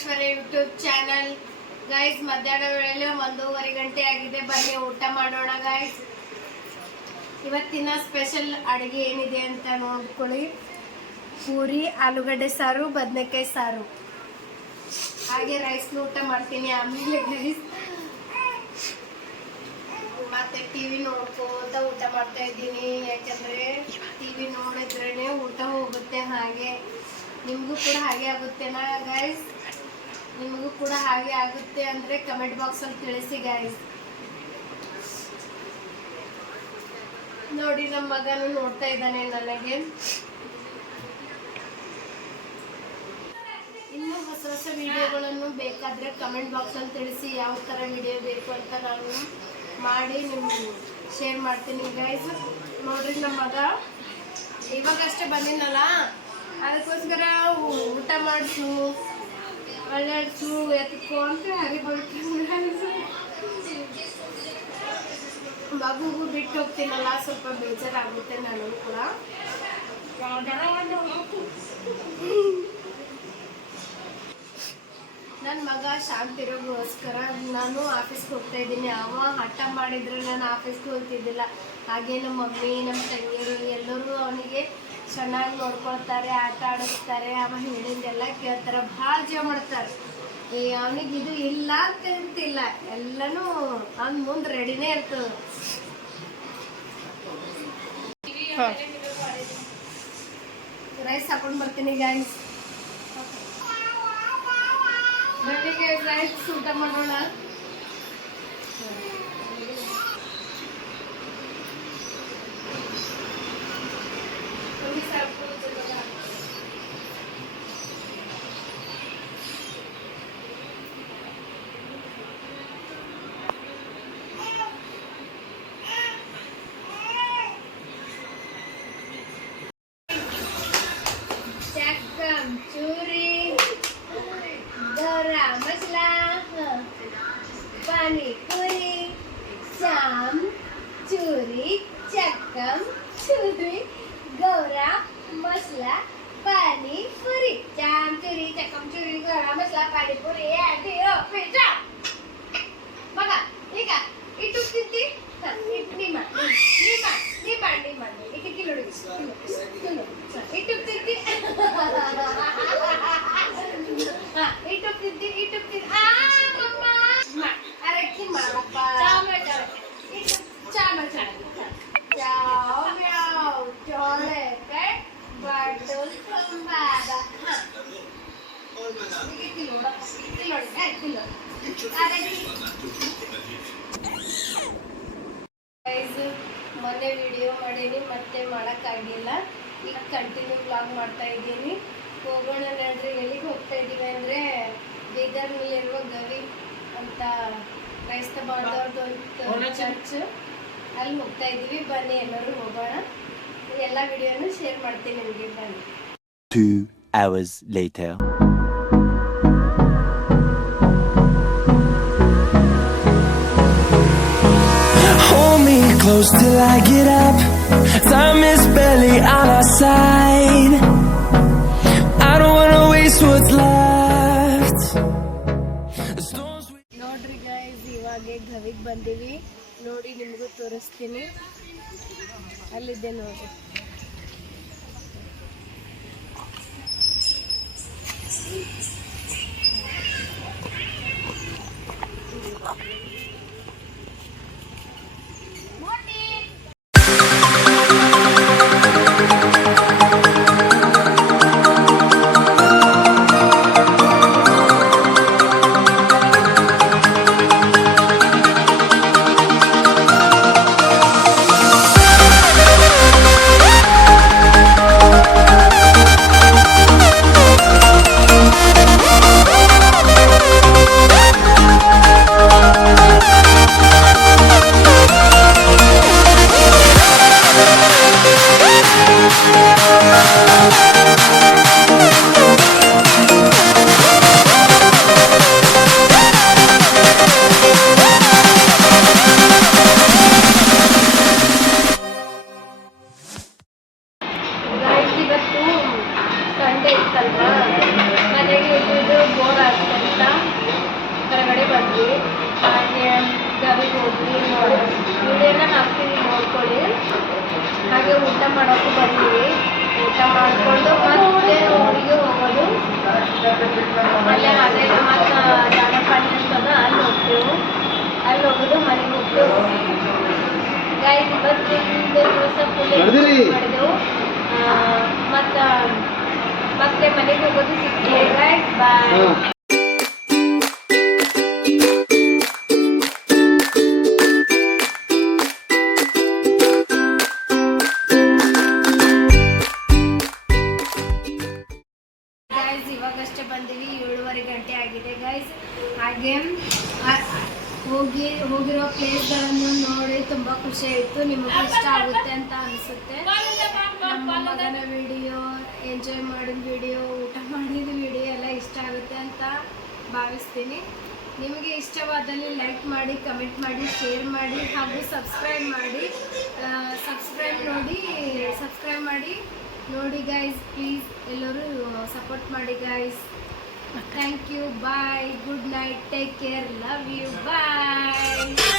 ಮಹಾಶ್ವರ YouTube channel guys. ಮಧ್ಯಾಹ್ನ ವೇಳೆಯಲ್ಲಿ 1:30 ಗಂಟೆ ಆಗಿದೆ. ಬನ್ನಿ ಊಟ ಮಾಡೋಣ ಗೈಸ್. ಇವತ್ತಿನ ಸ್ಪೆಷಲ್ ಅಡುಗೆ ಏನಿದೆ ಅಂತ ನೋಡ್ಕೊಳ್ಳಿ. ಪೂರಿ, ಆಲೂಗಡ್ಡೆ ಸಾರು, ಬದನೆಕಾಯಿ ಸಾರು, ಹಾಗೆ ರೈಸ್ನ ಊಟ ಮಾಡ್ತೀನಿ ಆಮೇಲೆ ಗೈಸ್. ಮತ್ತೆ ಟಿವಿ ನೋಡ್ಕೋತ ಊಟ ಮಾಡ್ತಾ ಇದ್ದೀನಿ, ಯಾಕಂದ್ರೆ ಟಿವಿ ನೋಡಿದ್ರೇನೆ ಊಟ ಹೋಗುತ್ತೆ. ಹಾಗೆ ನಿಮಗೂ ಕೂಡ ಹಾಗೆ ಆಗುತ್ತೆನಾ ಗೈಸ್? ನಿಮಗೂ ಕೂಡ ಹಾಗೆ ಆಗುತ್ತೆ ಅಂದರೆ ಕಮೆಂಟ್ ಬಾಕ್ಸಲ್ಲಿ ತಿಳಿಸಿ ಗೈಸ್. ನೋಡಿ, ನಮ್ಮ ಮಗನು ನೋಡ್ತಾ ಇದ್ದಾನೆ ನನಗೆ. ಇನ್ನೂ ಹೊಸ ಹೊಸ ವಿಡಿಯೋಗಳನ್ನು ಬೇಕಾದರೆ ಕಮೆಂಟ್ ಬಾಕ್ಸಲ್ಲಿ ತಿಳಿಸಿ, ಯಾವ ಥರ ವಿಡಿಯೋ ಬೇಕು ಅಂತ ನಾನು ಮಾಡಿ ನಿಮ್ಗೆ ಶೇರ್ ಮಾಡ್ತೀನಿ ಗೈಸ್. ನೋಡ್ರಿ, ನಮ್ಮ ಮಗ ಇವಾಗಷ್ಟೇ ಬಂದಿನಲ್ಲ, ಅದಕ್ಕೋಸ್ಕರ ಊಟ ಮಾಡಿಸು, ಒಳ್ಳೆಡ್ಸು, ಎತ್ಕೋ ಅಂತ ಹರಿಬಿಡ್ತೀನಿ. ಮಗುಗೂ ಬಿಟ್ಟು ಹೋಗ್ತೀನಲ್ಲ, ಸ್ವಲ್ಪ ಬೇಜಾರಾಗುತ್ತೆ ನನಗೂ ಕೂಡ. ನನ್ನ ಮಗ ಶಾಂತಿ ಇರೋಗೋಸ್ಕರ ನಾನು ಆಫೀಸ್ಗೆ ಹೋಗ್ತಾ ಇದ್ದೀನಿ. ಅವ ಹಠ ಮಾಡಿದ್ರೆ ನಾನು ಆಫೀಸ್ಗೆ ಹೋಗ್ತಿದ್ದಿಲ್ಲ. ಹಾಗೆ ನಮ್ಮ ಮಮ್ಮಿ, ನಮ್ಮ ತಂಗಿಯರು ಎಲ್ಲರೂ ಅವನಿಗೆ ಚೆನ್ನಾಗಿ ನೋಡ್ಕೊಳ್ತಾರೆ, ಆಟ ಆಡಿಸ್ತಾರೆ. ಅವ ಹೇಳಿದ್ದೆಲ್ಲ ಕೇಳ್ತಾರೆ, ಭಾಳ ಜೀವ ಮಾಡ್ತಾರೆ. ಅವನಿಗೆ ಇದು ಇಲ್ಲ ಅಂತ ಇರ್ತಿಲ್ಲ, ಎಲ್ಲನೂ ಅವ್ನ ಮುಂದೆ ರೆಡಿನೇ ಇರ್ತದೆ. ರೈಸ್ ಹಾಕೊಂಡು ಬರ್ತೀನಿ ಗೈಸ್. ಬೆಳಿಗ್ಗೆ ರೈಸ್ ಊಟ ಮಾಡೋಣ. चूरी, गौरा मसला, पानी पूरी, चाम चूरी, चक्कम चूरी, गौरा मसला, पानी पूरी, चाम चूरी, चक्कम चूरी, गौरा मसला, पानी पूरी. पिज्जा बघा, ठीक आहे. इटू किती निमा एक किलो इटू किती इटू किती मम्मा अरे की मापा चाम चोले काय बटल बाबा. किलो अरे ಮೊನ್ನೆ ವಿಡಿಯೋ ಮಾಡೀನಿ, ಮತ್ತೆ ಮಾಡೋಕ್ಕಾಗಿಲ್ಲ. ಈಗ ಕಂಟಿನ್ಯೂ ವ್ಲಾಗ್ ಮಾಡ್ತಾ ಇದ್ದೀನಿ. ಹೋಗೋಣ ನಡ್ರಿ. ಎಲ್ಲಿಗೆ ಹೋಗ್ತಾ ಇದ್ದೀವಿ ಅಂದರೆ ಬೀದರ್ನಲ್ಲಿರುವ ಗವಿ ಅಂತ ಕ್ರೈಸ್ತ ಬಾಂಧವ್ರದ್ದು ಒಂದು ಚರ್ಚ್, ಅಲ್ಲಿ ಹೋಗ್ತಾ ಇದ್ದೀವಿ. ಬನ್ನಿ ಎಲ್ಲರೂ ಹೋಗೋಣ. ಎಲ್ಲ ವಿಡಿಯೋನು ಶೇರ್ ಮಾಡ್ತೀನಿ ನಿಮಗೆ. ಬನ್ನಿ. 2 hours later. Close till I get up. Time is barely on our side. I don't wanna waste what's left. ನೋಡ್ರಿ ಗೈಸ್, ಇವಾಗೆ ಗವಿಗೆ ಬಂದೀವಿ. ನೋಡಿ, ನಿಮಗೂ ತೋರಿಸ್ತೀನಿ. ಅಲ್ಲಿದ್ದೆ ನೋಡಿ. ಇವತ್ತಿಂದ ದಿವಸ ಫುಲ್ ಮಾಡಿದೆವು. ಮತ್ತೆ ಮನೆಗೆ ಹೋಗೋದು ಸಿಗ್ತೇವೆ ಗೈಸ್. ಬಾಯ್. ಇವಾಗಷ್ಟೇ ಬಂದೀವಿ, 7:30 ಗಂಟೆ ಆಗಿದೆ ಗೈಸ್. ಹಾಗೆ ಹೋಗಿರೋ ಪ್ಲೇಸ್ಗಳನ್ನು ನೋಡಿ ತುಂಬ ಖುಷಿ ಆಯಿತು. ನಿಮಗೂ ಇಷ್ಟ ಆಗುತ್ತೆ ಅಂತ ಅನಿಸುತ್ತೆ. ನಮ್ಮ ಮಗನ ವಿಡಿಯೋ, ಎಂಜಾಯ್ ಮಾಡಿದ ವಿಡಿಯೋ, ಊಟ ಮಾಡಿದ ವಿಡಿಯೋ ಎಲ್ಲ ಇಷ್ಟ ಆಗುತ್ತೆ ಅಂತ ಭಾವಿಸ್ತೀನಿ. ನಿಮಗೆ ಇಷ್ಟವಾದಲ್ಲಿ ಲೈಕ್ ಮಾಡಿ, ಕಮೆಂಟ್ ಮಾಡಿ, ಶೇರ್ ಮಾಡಿ ಹಾಗೂ ಸಬ್ಸ್ಕ್ರೈಬ್ ಮಾಡಿ ನೋಡಿ ಗೈಸ್. ಪ್ಲೀಸ್ ಎಲ್ಲರೂ ಸಪೋರ್ಟ್ ಮಾಡಿ guys. Thank you. Bye. Good night. Take care. Love you. Bye.